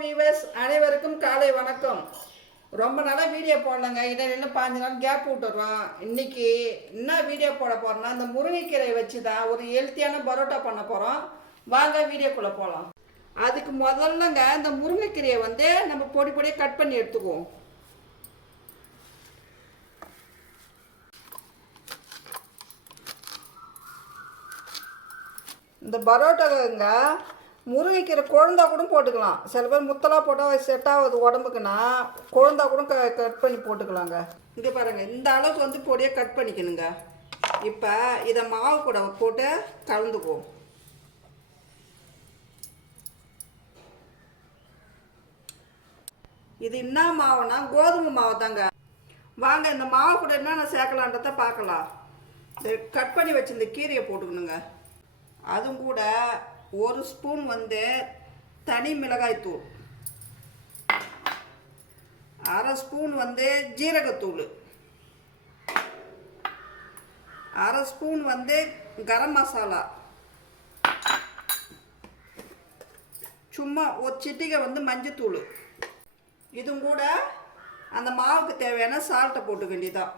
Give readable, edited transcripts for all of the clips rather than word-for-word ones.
Viewers அனைவருக்கும் காலை வணக்கம். ரொம்ப நாளாக வீடியோ போடலங்க. இடையில 5 நாள் கேப் விட்டுறோம். இன்னைக்கு என்ன வீடியோ போட போகிறோம்னா இந்த முருங்கைக்கீரை வச்சு தான் ஒரு ஹெல்த்தியான பரோட்டா பண்ண போகிறோம். வாங்க வீடியோக்குள்ளே போகலாம். அதுக்கு முதல்லங்க இந்த முருங்கைக்கீரையை நம்ம பொடி பொடியாக கட் பண்ணி எடுத்துக்குவோம். இந்த பரோட்டாங்க முருங்கைக்கீரை குழந்தா கூட போட்டுக்கலாம். சில பேர் முத்தலாக போட்டால் செட் ஆகுது உடம்புக்குன்னா குழந்தா கூட கட் பண்ணி போட்டுக்கலாங்க. இங்கே பாருங்கள், இந்த அளவுக்கு பொடியாக கட் பண்ணிக்கணுங்க. இப்போ இதை மாவு கூட போட்டு கலந்துக்குவோம். இது என்ன மாவுனா கோதுமை மாவு தாங்க. வாங்க இந்த மாவு கூட என்னென்ன சேர்க்கலான்றத பார்க்கலாம். இந்த கட் பண்ணி வச்சு இந்த கீரையை போட்டுக்கணுங்க. அதுவும் கூட 1 ஸ்பூன் தனி மிளகாய்த்தூள், 1/2 ஸ்பூன் ஜீரகத்தூள், 1/2 ஸ்பூன் கரம் மசாலா, சும்மா ஒரு சிட்டிகை மஞ்சத்தூள். இதுவும் கூட அந்த மாவுக்கு தேவையான சால்ட்டை போட்டுக்க வேண்டியதான்.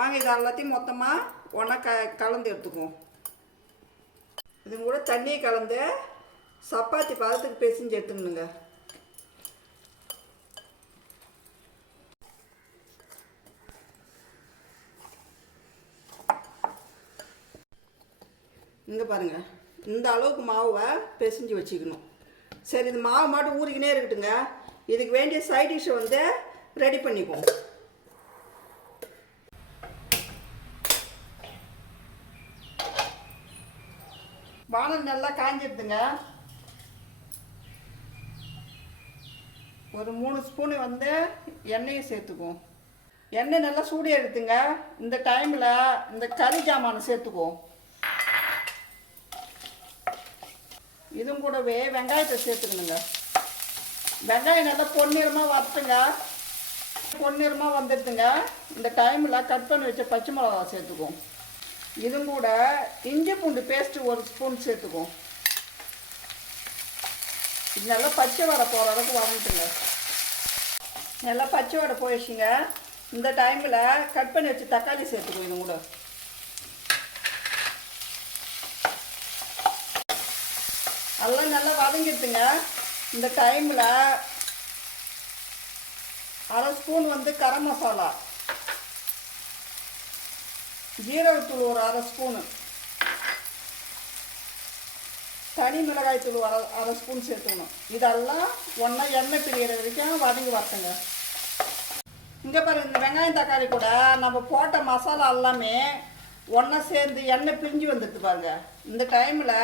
வாங்க இது எல்லாத்தையும் மொத்தமாக ஒன்றா கலந்து எடுத்துக்குவோம். இது கூட தண்ணியை கலந்து சப்பாத்தி பதத்துக்கு பிசைஞ்சு எடுத்துக்கணுங்க. இங்கே பாருங்கள், இந்த அளவுக்கு மாவை பிசைஞ்சு வச்சுக்கணும். சரி, இது மாவு மட்டும் ஊறிக்கினே இருக்கட்டுங்க. இதுக்கு வேண்டிய சைட் டிஷ்ஷை ரெடி பண்ணிக்குவோம். வானல் நல்லா காஞ்சிடுதுங்க. ஒரு 3 ஸ்பூனு எண்ணெயை சேர்த்துக்குவோம். எண்ணெய் நல்லா சூடு எடுத்துங்க. இந்த டைமில் இந்த கறி ஜாமானை சேர்த்துக்குவோம். இதுவும் கூடவே வெங்காயத்தை சேர்த்துக்கணுங்க. வெங்காயம் நல்லா பொன்னிறமாக வறுத்துங்க. பொன்னிறமாக வந்துடுதுங்க. இந்த டைமில் கட் பண்ணி வச்ச பச்சை மிளகா சேர்த்துக்குவோம். இதுவும் கூட இஞ்சி பூண்டு பேஸ்ட்டு 1 ஸ்பூன் சேர்த்துக்குவோம். இது நல்லா பச்சை வடை போகிற அளவுக்கு வதங்கிட்டுங்க. நல்லா பச்சை வடை போயிடுச்சுங்க. இந்த டைமில் கட் பண்ணி வச்சு தக்காளி சேர்த்துக்குவோம். இது கூட எல்லாம் நல்லா வதங்கிடுதுங்க. இந்த டைமில் 1/2 ஸ்பூன் கரம் மசாலா, ஜீரகத்தூள் ஒரு 1/2 ஸ்பூனு, தனி மிளகாய்த்தூள் 1/2 ஸ்பூன் சேர்த்துக்கணும். இதெல்லாம் ஒன்றா எண்ணெய் பிரிகிற வரைக்கும் வதங்கி வரட்டுங்க. இங்கே பாருங்கள், இந்த வெங்காயம் தக்காளி கூட நம்ம போட்ட மசாலா எல்லாமே ஒன்றா சேர்ந்து எண்ணெய் பிரிஞ்சு வந்துடுது பாருங்க. இந்த டைமில்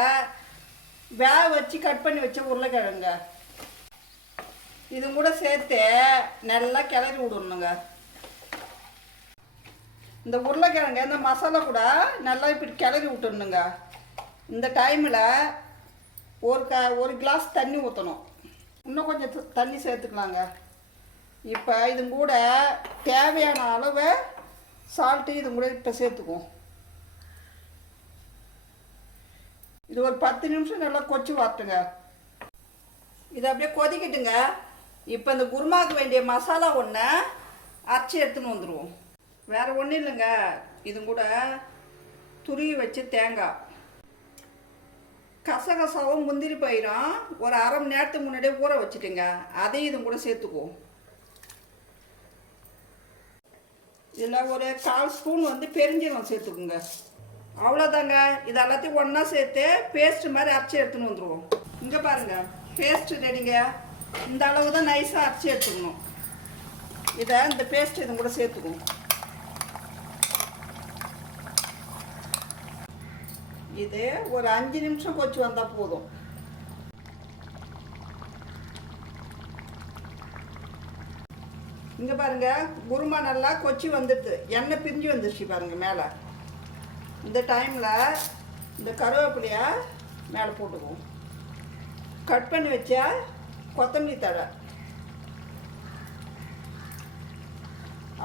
வேக வச்சு கட் பண்ணி வச்ச உருளைக்கிழங்க இது கூட சேர்த்து நல்லா கிளறி விடணுங்க. இந்த உருளைக்கிழங்கு இந்த மசாலா கூட நல்லா இப்படி கிளறி விட்டுடணுங்க. இந்த டைமில் ஒரு கிளாஸ் தண்ணி ஊற்றணும். இன்னும் கொஞ்சம் தண்ணி சேர்த்துக்கலாங்க. இப்போ இது கூட தேவையான அளவு சால்ட்டு இது கூட இப்போ சேர்த்துக்குவோம். இது ஒரு 10 நிமிஷம் நல்லா கொச்சி வரட்டுங்க. இது அப்படியே கொதிக்கட்டுங்க. இப்போ இந்த குருமாவுக்கு வேண்டிய மசாலா ஒன்று அரைச்சி எடுத்துன்னு வந்துடுவோம். வேறு ஒன்றும் இல்லைங்க. இது கூட துருவி வச்சு தேங்காய், கசகசாவும் முந்திரி பயிரும் ஒரு 1/2 மணி நேரத்துக்கு முன்னாடியே ஊற வச்சுட்டுங்க. அதையும் இது கூட சேர்த்துக்குவோம். இதில் ஒரு 1/4 ஸ்பூன் பெருஞ்சீரகம் சேர்த்துக்குங்க. அவ்வளோதாங்க. இது எல்லாத்தையும் ஒன்றா சேர்த்து பேஸ்ட்டு மாதிரி அரைச்சி எடுத்துன்னு வந்துடுவோம். இங்கே பாருங்கள், பேஸ்ட்டு ரெடிங்க. இந்த அளவு தான் நைஸாக அரைச்சி எடுத்துக்கணும். இதை இந்த பேஸ்ட்டு இது கூட சேர்த்துக்குவோம். இது ஒரு 5 நிமிஷம் கொச்சி வந்தால் போதும். இங்கே பாருங்கள், குருமா நல்லா கொச்சி வந்துடுது. எண்ணெய் பிரிஞ்சு வந்துடுச்சு பாருங்கள் மேலே. இந்த டைமில் இந்த கருவேப்பிலையை மேலே போட்டுக்குவோம். கட் பண்ணி வச்சா கொத்தமல்லி தழை.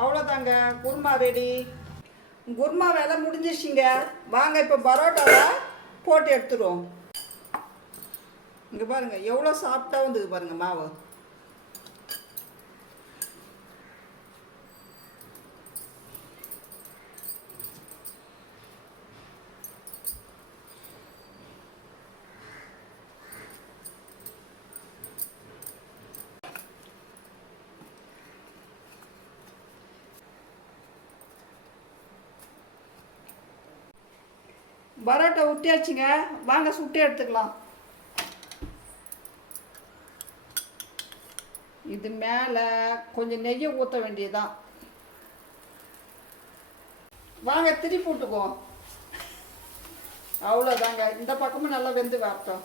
அவ்வளோதாங்க, குருமா ரெடி. குருமா வேலை முடிஞ்சிருச்சிங்க. வாங்க இப்போ பரோட்டாவை போட்டு எடுத்துருவோம். இங்கே பாருங்கள் எவ்வளோ சாஃப்டாக வந்தது பாருங்கள் மாவு. பரோட்டா ஊற்றியாச்சுங்க, வாங்க சுட்டு எடுத்துக்கலாம். இது மேலே கொஞ்சம் நெய்யை ஊற்ற வேண்டியதுதான். வாங்க திருப்பி விட்டுக்குவோம். அவ்வளோதாங்க, இந்த பக்கமும் நல்லா வெந்து வரட்டும்.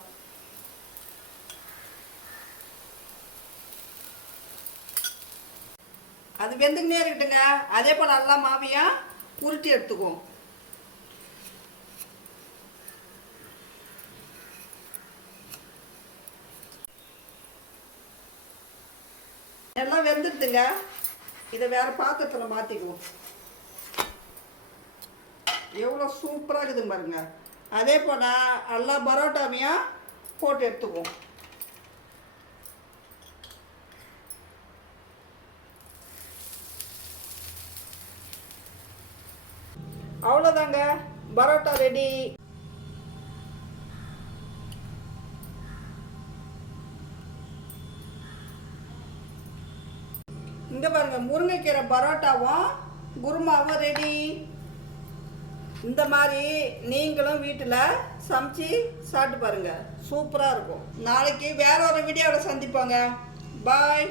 அது வெந்துக்கினே இருக்கட்டுங்க. அதே போல் நல்லா மாவியாக உருட்டி எடுத்துக்குவோம். எல்லாம் வெந்துடுதுங்க. இதை வேறு பாத்திரத்தில் மாற்றிக்குவோம். எவ்வளோ சூப்பராக இருக்குதுங்க பாருங்க. அதே போல் எல்லா பரோட்டாவையும் போட்டு எடுத்துக்குவோம். அவ்வளோதாங்க, பரோட்டா ரெடி. இங்கே பாருங்கள், முருங்கைக்கீரை பரோட்டாவும் குருமாவும் ரெடி. இந்த மாதிரி நீங்களும் வீட்டில் சமைச்சு சாப்பிட்டு பாருங்கள், சூப்பராக இருக்கும். நாளைக்கு வேற ஒரு வீடியோவில் சந்திப்போங்க. பாய்.